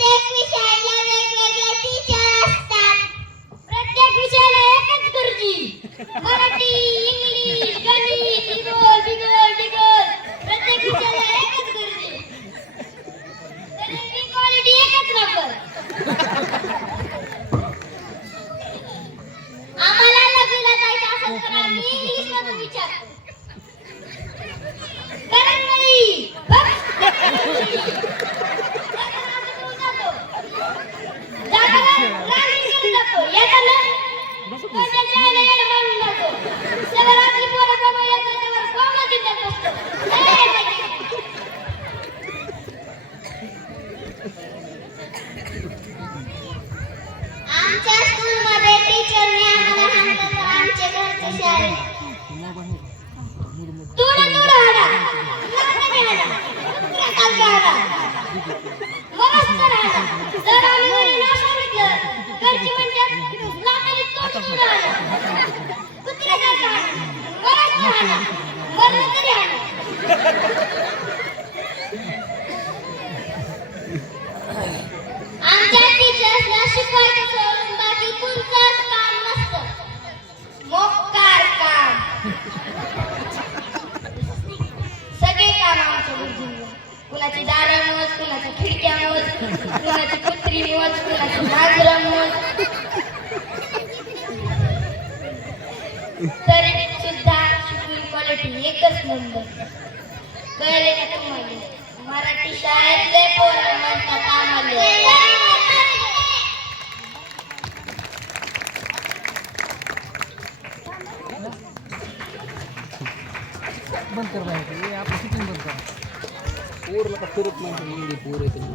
प्रत्येक विषयाला वेगवेगळे टीचर असतात. प्रत्येक विषयाला एकच गुरुजी. मराठी, इंग्लिश, गणित, भूगोल, प्रत्येक विषयाला एकच गुरुजी. तरी क्वालिटी एकच नंबर. आम्हाला लग्नाला जायचं असेल तर आम्ही इंग्लिश मधून विचारतो. कारण नाही बघ आमच्या स्कूलमध्ये टीचरने आम्हाला सांगितलं तर आमच्या घरच्या शाळेत तुडा तुडा हाडा लाकडे हाडा कुत्र्यासारखं हाडा मस्त हाडा. जर आम्ही मुलींना सांगितलं घरची म्हणतात लाकडे तुडा हाडा कुत्र्यासारखं हाडा मस्त हाडा मरलं तरी हाडा. आमच्या टीचर्सला शिकवायचं सोडून बाकी कोणतंच काम नसतं. मोकार काम. सगळे काम आमच्या गुरुजींवर. कुणाची दारं मोज, कुणाच्या खिडक्या मोज, कुणाची कुत्री मोज, कुणाची मांजरं मोज. तरी सुद्धा शिकवून क्वालिटी एकच नंबर. कळले का तुम्हाला? मराठी शाळेतले पोरं म्हणतात आम्हाला बंद कर बाहेर आपलं शूटिंग बंद कर. पोरला का फिरत नाही पोर येते.